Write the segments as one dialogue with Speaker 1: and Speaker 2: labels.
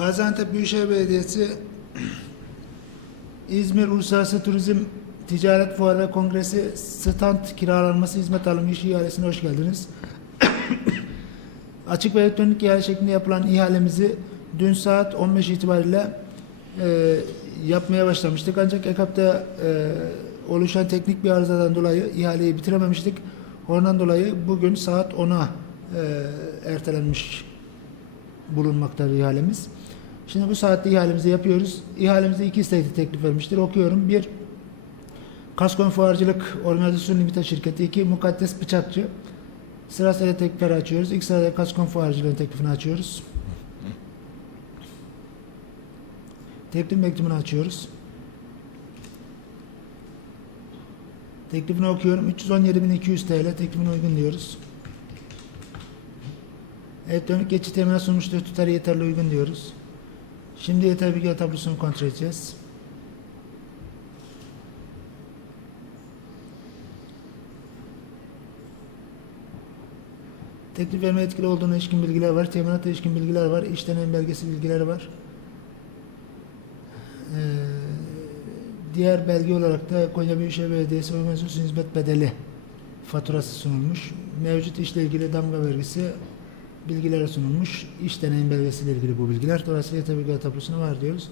Speaker 1: Gaziantep Büyükşehir Belediyesi İzmir Uluslararası Turizm Ticaret Fuarı Kongresi stand kiralanması hizmet alımı işi ihalesine hoş geldiniz. Açık ve elektronik ihale şeklinde yapılan ihalemizi dün saat 15 itibariyle e, yapmaya başlamıştık. Ancak EKAP'ta e, oluşan teknik bir arızadan dolayı ihaleyi bitirememiştik. Ondan dolayı bugün saat 10'a e, ertelenmiş bulunmaktadır ihalemiz. Şimdi bu saatte ihalemizi yapıyoruz. İhalemize iki istekli teklif vermiştir. Okuyorum. Bir, Kaskon Fuarcılık Organizasyon Limited Şirketi. iki Mukaddes Bıçakçı. Sırasıyla teklifleri açıyoruz. İlk sırada Kaskon Fuarcılığın teklifini açıyoruz. Teklif mektubunu açıyoruz. Teklifini okuyorum. 317.200 TL teklifine uygun diyoruz. Elektronik geçit teminat sunmuştur. Tutarı yeterli uygun diyoruz. Şimdi yeter bilgi tablosunu kontrol edeceğiz. Teklif verme etkili olduğuna ilişkin bilgiler var. Teminata ilişkin bilgiler var. İş deneyim belgesi bilgileri var. Ee, diğer belge olarak da Konya Büyükşehir Belediyesi Organizasyon Hizmet Bedeli faturası sunulmuş. Mevcut işle ilgili damga vergisi bilgileri sunulmuş. İş deneyim belgesiyle ilgili bu bilgiler. Dolayısıyla yeter bilgiler tablosuna var diyoruz.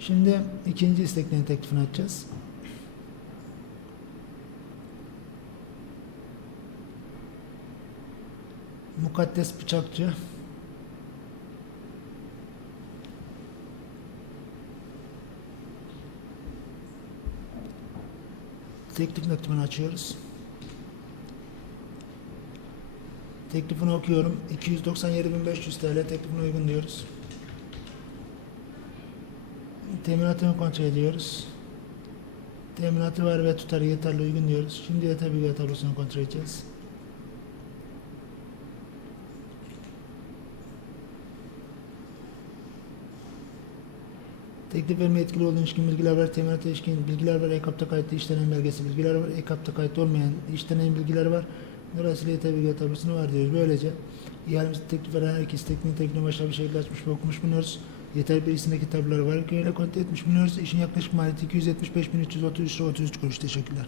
Speaker 1: Şimdi ikinci isteklerin teklifini açacağız. Mukaddes Bıçakçı Teklif mektubunu açıyoruz. Teklifini okuyorum. 297.500 TL teklifine uygun diyoruz. Teminatını kontrol ediyoruz. Teminatı var ve tutarı yeterli uygun diyoruz. Şimdi yeter bilgi tablosunu kontrol edeceğiz. Teklif verme etkili olduğu ilişkin bilgiler var, teminata ilişkin bilgiler var, EKAP'ta kayıtlı iş deneyim belgesi bilgiler var, EKAP'ta kayıtlı olmayan iş deneyim bilgileri var. Yeter bilgi tablosunu var diyoruz. Böylece ihalemizi teklif veren herkes tekniğin teklifine başarılı bir şekilde açmış ve okumuş bulunuyoruz. Yeter birisindeki tabloları var. Göreyle kontrol etmiş bulunuyoruz. İşin yaklaşık maliyeti 275.333 lira 33 kuruş. Teşekkürler.